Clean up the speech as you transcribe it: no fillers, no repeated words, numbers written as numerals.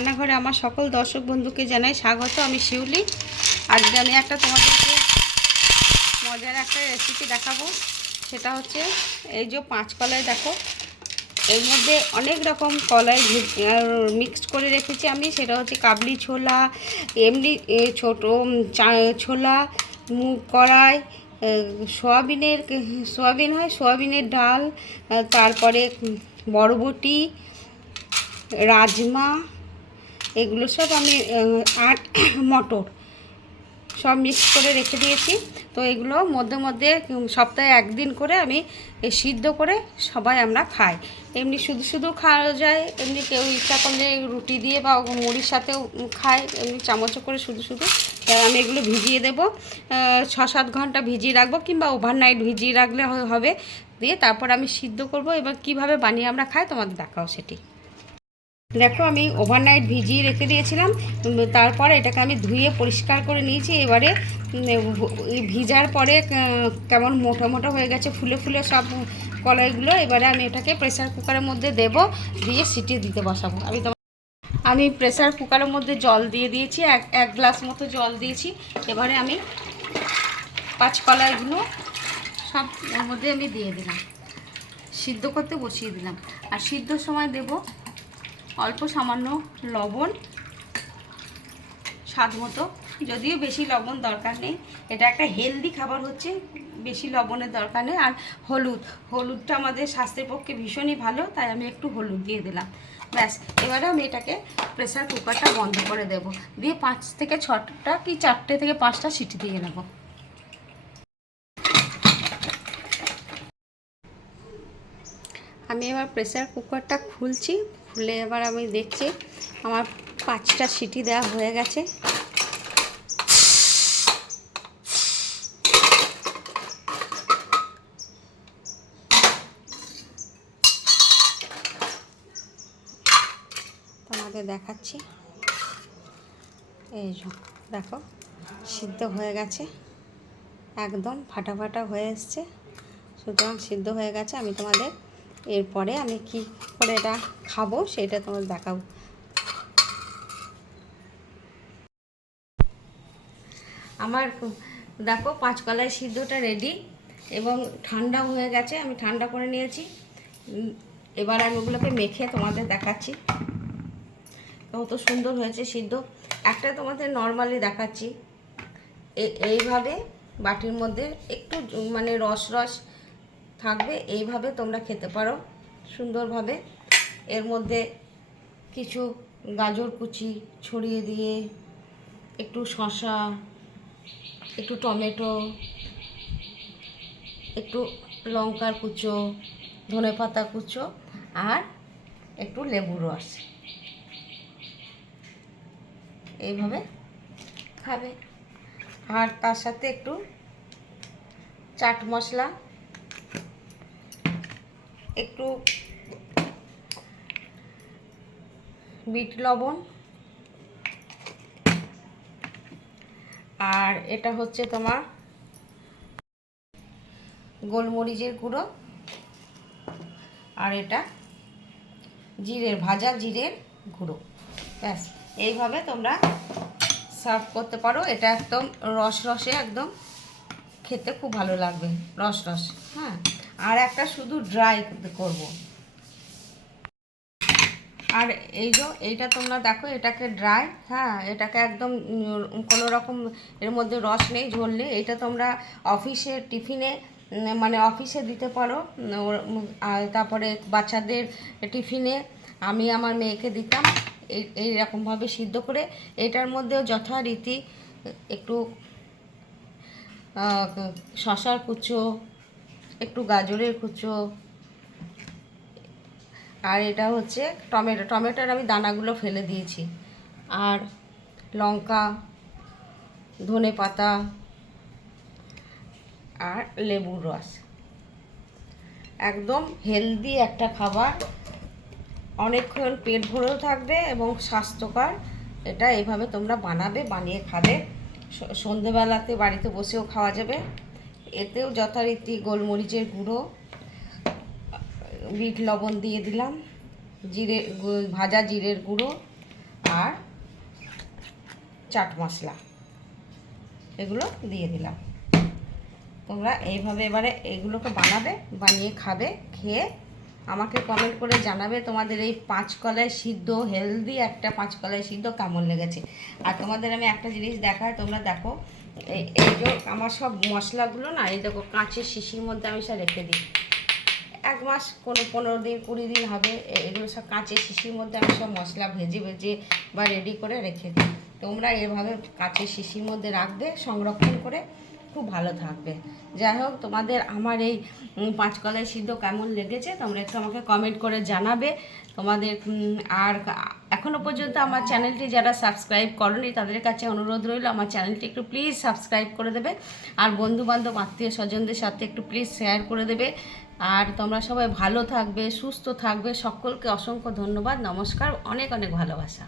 রান্নাঘরে আমার সকল দর্শক বন্ধুকে জানাই স্বাগত। আমি শিউলি। আজকে আমি একটা তোমাদেরকে মজার একটা রেসিপি দেখাবো। সেটা হচ্ছে এই যে 5 কলাই, দেখো এর মধ্যে অনেক রকম কলাই মিক্সড করে রেখেছি আমি। সেটা হচ্ছে কাবলি ছোলা, এমনি ছোটো ছোলা, মুগ কড়াই, সোয়াবিন হয়, সোয়াবিনের ডাল, তারপরে বরবটি, রাজমা, এগুলো সব আমি আর মটর সব মিক্স করে রেখে দিয়েছি। তো এগুলো মধ্যে মধ্যে সপ্তাহে একদিন করে আমি সিদ্ধ করে সবাই আমরা খাই। এমনি শুধু শুধু খাওয়া যায়, এমনি কেউ ইচ্ছা করলে রুটি দিয়ে বা মুড়ির সাথেও খায়, এমনি চামচে করে শুধু শুধু। আমি এগুলো ভিজিয়ে দেবো, 6-7 ঘন্টা ভিজিয়ে রাখবো, কিংবা ওভারনাইট ভিজিয়ে রাখলে হবে। দিয়ে তারপর আমি সিদ্ধ করব। এবার কিভাবে বানিয়ে আমরা খাই তোমাদের দেখাও সেটি। দেখো আমি ওভারনাইট ভিজিয়ে রেখে দিয়েছিলাম, তারপর এটাকে আমি ধুয়ে পরিষ্কার করে নিয়েছি। এবারে ভিজার পরে কেমন মোটা মোটা হয়ে গেছে, ফুলে ফুলে সব কলাইগুলো। এবারে আমি এটাকে প্রেসার কুকারের মধ্যে দেব, দিয়ে সিটি দিতে বসাবো। আমি প্রেসার কুকারের মধ্যে জল দিয়ে দিয়েছি, এক গ্লাস মতো জল দিয়েছি। এবারে আমি 5 কলাইগুলো সব ওর মধ্যে আমি দিয়ে দিলাম, সিদ্ধ করতে বসিয়ে দিলাম। আর সিদ্ধর সময় দেব অল্প সামান্য লবণ, স্বাদ মতো, যদিও বেশি লবণ দরকার নেই। এটা একটা হেলদি খাবার হচ্ছে, বেশি লবণের দরকার নেই। আর হলুদটা আমাদের স্বাস্থ্যের পক্ষে ভীষণই ভালো, তাই আমি একটু হলুদ দিয়ে দিলাম। ব্যাস, এবারে আমি এটাকে প্রেসার কুকারটা বন্ধ করে দেব, দিয়ে 5 থেকে 6টা কি 4টে থেকে 5টা সিটি দিয়ে নেব। আমি এবার প্রেসার কুকারটা খুলছি, খুলে এবার আমি দেখছি আমার 5টা সিটি দেওয়া হয়ে গেছে। তোমাদের দেখাচ্ছি, এই যে দেখো সিদ্ধ হয়ে গেছে, একদম ফাটা ফাটা হয়ে এসছে। সুতরাং সিদ্ধ হয়ে গেছে। আমি তোমাদের এরপরে আমি কি করে এটা খাবো সেটা তোমাদের দেখাবো। আমার দেখো 5 কলাই সিদ্ধটা রেডি এবং ঠান্ডা হয়ে গেছে, আমি ঠান্ডা করে নিয়েছি। এবার আমি ওগুলোকে মেখে তোমাদের দেখাচ্ছি কত সুন্দর হয়েছে সিদ্ধ। একটা তোমাদের নর্মালি দেখাচ্ছি, এইভাবে বাটির মধ্যে একটু মানে রস রস থাকবে, এইভাবে তোমরা খেতে পারো সুন্দরভাবে। এর মধ্যে কিছু গাজর কুচি ছড়িয়ে দিয়ে, একটু শসা, একটু টমেটো, একটু লঙ্কার কুচো, ধনেপাতা কুচো, আর একটু লেবুর রস, এইভাবে খাবে। আর তার সাথে একটু চাট মশলা, একটু বিট লবণ, আর এটা হচ্ছে তোমার গোলমরিচের গুঁড়ো, আর এটা ভাজা জিরের গুঁড়ো। ব্যাস, এইভাবে তোমরা সার্ভ করতে পারো। এটা একদম রস রসে, একদম খেতে খুব ভালো লাগবে, রস রস। হ্যাঁ, আর একটা শুধু ড্রাই করব। আর এইটা তোমরা দেখো, এটাকে ড্রাই, হ্যাঁ, এটাকে একদম কোনো রকম এর মধ্যে রস নেই, ঝোল নেই। এটা তোমরা অফিসে টিফিনে, মানে অফিসে দিতে পারো। আর তারপরে বাচ্চাদের টিফিনে আমি আমার মেয়েকে দিতাম এইরকমভাবে সিদ্ধ করে। এটার মধ্যেও যথারীতি একটু শসার কুচো, একটু গাজরের কুচো, আর এটা হচ্ছে টমেটোর আমি দানাগুলো ফেলে দিয়েছি, আর লঙ্কা, ধনে পাতা, আর লেবুর রস। একদম হেলদি একটা খাবার, অনেকক্ষণ পেট ভরেও থাকবে এবং স্বাস্থ্যকর। এটা এইভাবে তোমরা বানাবে, বানিয়ে খাবে। সন্ধেবেলাতে বাড়িতে বসেও খাওয়া যাবে। এতেও যথারীতি গোলমরিচের গুঁড়ো, বিট লবণ দিয়ে দিলাম, ভাজা জিরের গুঁড়ো, আর চাট মশলা এগুলো দিয়ে দিলাম। তোমরা এইভাবে এবারে এগুলোকে বানাবে, বানিয়ে খাবে, খেয়ে আমাকে কমেন্ট করে জানাবে তোমাদের এই 5 কলাই সিদ্ধ হেলদি একটা 5 কলাই সিদ্ধ কেমন লেগেছে। আর তোমাদের আমি একটা জিনিস দেখাই, তোমরা দেখো এই যে আমার সব মশলাগুলো না, এই দেখো কাঁচের শিশির মধ্যে আমি সব রেখে দিই। 1 মাস কোনো 15 দিন 20 দিন হবে, এগুলো সব কাঁচের শিশির মধ্যে আমি সব মশলা ভেজে ভেজে বা রেডি করে রেখে দিই। তোমরা এভাবে কাঁচের শিশির মধ্যে রাখবে, সংরক্ষণ করে, খুব ভালো থাকবে। যাই হোক, তোমাদের আমার এই 5 কলাই সিদ্ধ কেমন লেগেছে তোমরা একটু আমাকে কমেন্ট করে জানাবে। তোমাদের আর এখনও পর্যন্ত আমার চ্যানেলটি যারা সাবস্ক্রাইব করনি তাদের কাছে অনুরোধ রইল আমার চ্যানেলটি একটু প্লিজ সাবস্ক্রাইব করে দেবে, আর বন্ধুবান্ধব আত্মীয় স্বজনদের সাথে একটু প্লিজ শেয়ার করে দেবে। আর তোমরা সবাই ভালো থাকবে, সুস্থ থাকবে। সকলকে অসংখ্য ধন্যবাদ, নমস্কার, অনেক অনেক ভালোবাসা।